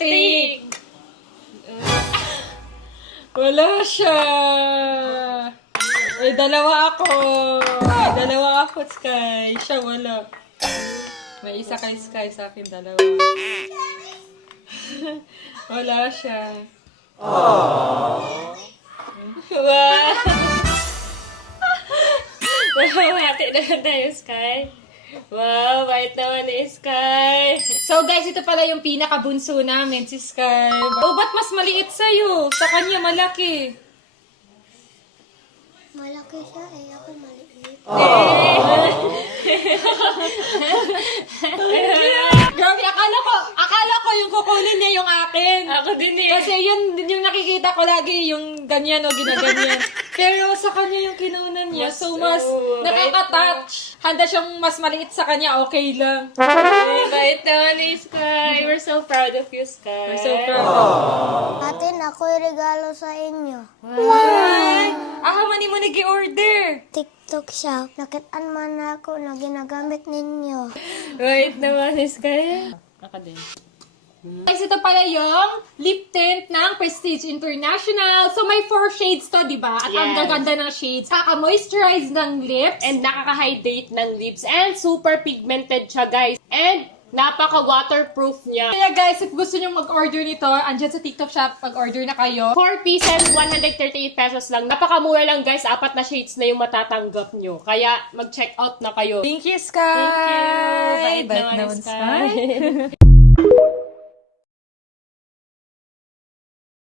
Tik! Wala siya. May dalawa ako. Sky. Siya wala. May isa kay Sky, sa akin dalawa. Wala siya. Wow. Wow, hati naman tayo, Sky. Wow, bait naman ni Sky. So guys, ito pala yung pinakabunso namin, si Sky. Oh, ba't mas maliit sa'yo? Sa kanya malaki. Malaki siya ako maliit. Grabe, akala ko yung kukunin niya yung akin. Ako din eh. Kasi yun yung nakikita ko lagi, yung ganyan o ginaganyan. Pero sa kanya yung kinunan niya, so mas nakaka-touch. Handa siyang mas maliit sa kanya, okay lang. Bait naman ni Sky. We're so proud of you, Sky. We're so proud. Atin, ako yung regalo sa inyo. Wow! Mani mo nag-order. TikTok siya. Nakitaan man ako na ginagamit ninyo. Bait naman ni Sky. Ako din. Guys, ito pala yung lip tint ng Prestige International. So, may 4 shades to, di ba? At ang gaganda ng shades. Kaka-moisturize ng lips. And nakaka-hydrate ng lips. And super pigmented siya, guys. And napaka-waterproof niya. Kaya guys, if gusto nyo mag-order nito, andyan sa TikTok shop, mag-order na kayo. 4 pieces, 138 pesos lang. Napakamura lang, guys. 4 na shades na yung matatanggap nyo. Kaya, mag-check out na kayo. Thank you, Sky! Thank you! Bait Bait naman, naman, Sky. Sky.